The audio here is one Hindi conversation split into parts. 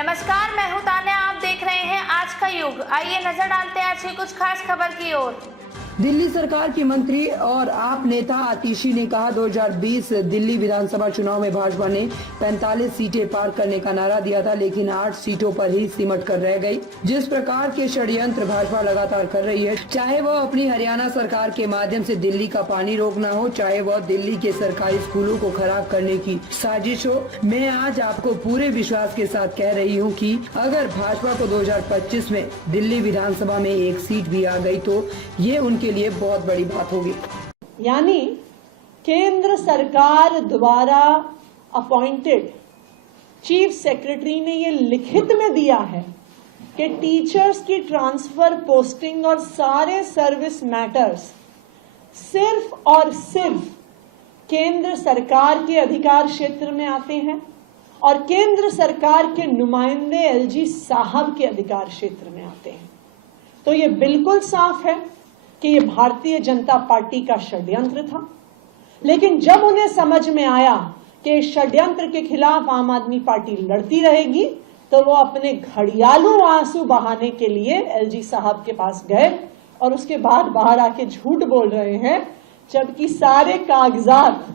नमस्कार, मैं हूं तान्या। आप देख रहे हैं आज का युग। आइए नजर डालते हैं आज की कुछ खास खबर की ओर। दिल्ली सरकार की मंत्री और आप नेता आतिशी ने कहा 2020 दिल्ली विधानसभा चुनाव में भाजपा ने 45 सीटें पार करने का नारा दिया था, लेकिन 8 सीटों पर ही सिमट कर रह गई। जिस प्रकार के षड्यंत्र भाजपा लगातार कर रही है, चाहे वह अपनी हरियाणा सरकार के माध्यम से दिल्ली का पानी रोकना हो, चाहे वह दिल्ली के सरकारी स्कूलों को खराब करने की साजिश हो, मैं आज आपको पूरे विश्वास के साथ कह रही हूँ कि अगर भाजपा को 2025 में दिल्ली विधानसभा में एक सीट भी आ गई तो ये उनके लिए बहुत बड़ी बात होगी। यानी केंद्र सरकार द्वारा अपॉइंटेड चीफ सेक्रेटरी ने ये लिखित में दिया है कि टीचर्स की ट्रांसफर, पोस्टिंग और सारे सर्विस मैटर्स सिर्फ और सिर्फ केंद्र सरकार के अधिकार क्षेत्र में आते हैं और केंद्र सरकार के नुमाइंदे एलजी साहब के अधिकार क्षेत्र में आते हैं। तो ये बिल्कुल साफ है कि ये भारतीय जनता पार्टी का षड्यंत्र था, लेकिन जब उन्हें समझ में आया कि षड्यंत्र के खिलाफ आम आदमी पार्टी लड़ती रहेगी, तो वो अपने घड़ियालू आंसू बहाने के लिए एलजी साहब के पास गए और उसके बाद बाहर आके झूठ बोल रहे हैं, जबकि सारे कागजात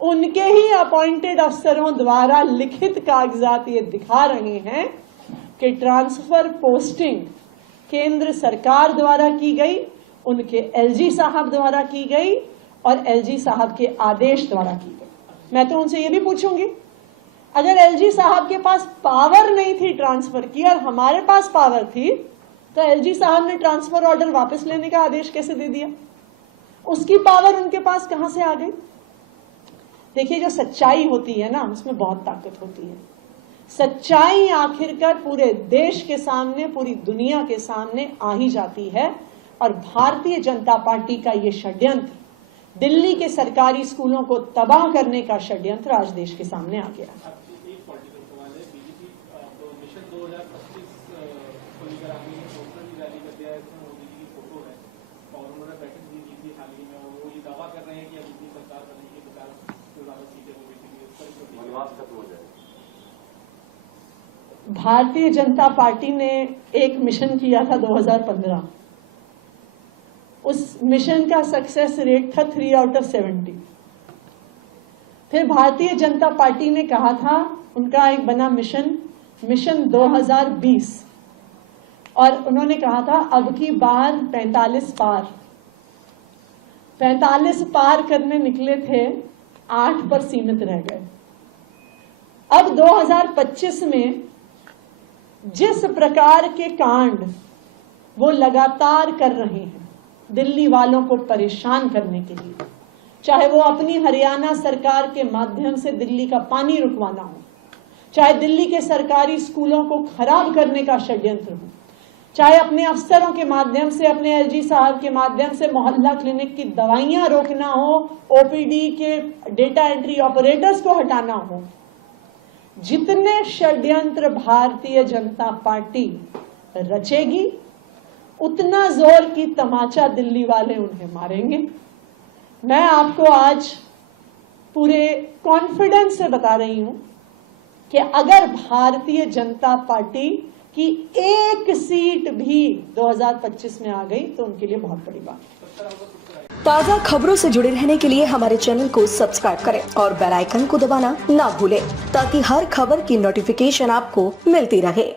उनके ही अपॉइंटेड अफसरों द्वारा लिखित कागजात ये दिखा रहे हैं कि ट्रांसफर पोस्टिंग केंद्र सरकार द्वारा की गई, उनके एलजी साहब द्वारा की गई और एलजी साहब के आदेश द्वारा की गई। मैं तो उनसे ये भी पूछूंगी, अगर एलजी साहब के पास पावर नहीं थी ट्रांसफर की और हमारे पास पावर थी, तो एलजी साहब ने ट्रांसफर ऑर्डर वापस लेने का आदेश कैसे दे दिया? उसकी पावर उनके पास कहां से आ गई? देखिए, जो सच्चाई होती है ना, उसमें बहुत ताकत होती है। सच्चाई आखिरकार पूरे देश के सामने, पूरी दुनिया के सामने आ ही जाती है और भारतीय जनता पार्टी का ये षड्यंत्र, दिल्ली के सरकारी स्कूलों को तबाह करने का षड्यंत्र आज देश के सामने आ गया। एक पॉलिटिकल सवाल है, बीजेपी मिशन 2025 को लेकर आपने पोस्टर की रैली कर दिया है, इसमें मोदी जी की फोटो है और उन्होंने बैठक भी की थी हाल ही में और वो ये दावा कर रहे हैं कि अब इतनी सरकार बनने के 50 से ज्यादा सीटें वो बेचेंगे। भारतीय जनता पार्टी ने एक मिशन किया था 2015, उस मिशन का सक्सेस रेट था 3 आउट ऑफ 70। फिर भारतीय जनता पार्टी ने कहा था, उनका एक बना मिशन 2020 और उन्होंने कहा था अब की बार 45 पार करने निकले थे, 8 पर सीमित रह गए। अब 2025 में जिस प्रकार के कांड वो लगातार कर रहे हैं दिल्ली वालों को परेशान करने के लिए, चाहे वो अपनी हरियाणा सरकार के माध्यम से दिल्ली का पानी रुकवाना हो, चाहे दिल्ली के सरकारी स्कूलों को खराब करने का षड्यंत्र हो, चाहे अपने अफसरों के माध्यम से, अपने एलजी साहब के माध्यम से मोहल्ला क्लिनिक की दवाइयां रोकना हो, ओपीडी के डेटा एंट्री ऑपरेटर्स को हटाना हो, जितने षड्यंत्र भारतीय जनता पार्टी रचेगी, उतना जोर की तमाचा दिल्ली वाले उन्हें मारेंगे। मैं आपको आज पूरे कॉन्फिडेंस से बता रही हूं कि अगर भारतीय जनता पार्टी की एक सीट भी 2025 में आ गई तो उनके लिए बहुत बड़ी बात है। ताज़ा खबरों से जुड़े रहने के लिए हमारे चैनल को सब्सक्राइब करें और बेल आइकन को दबाना ना भूलें, ताकि हर खबर की नोटिफिकेशन आपको मिलती रहे।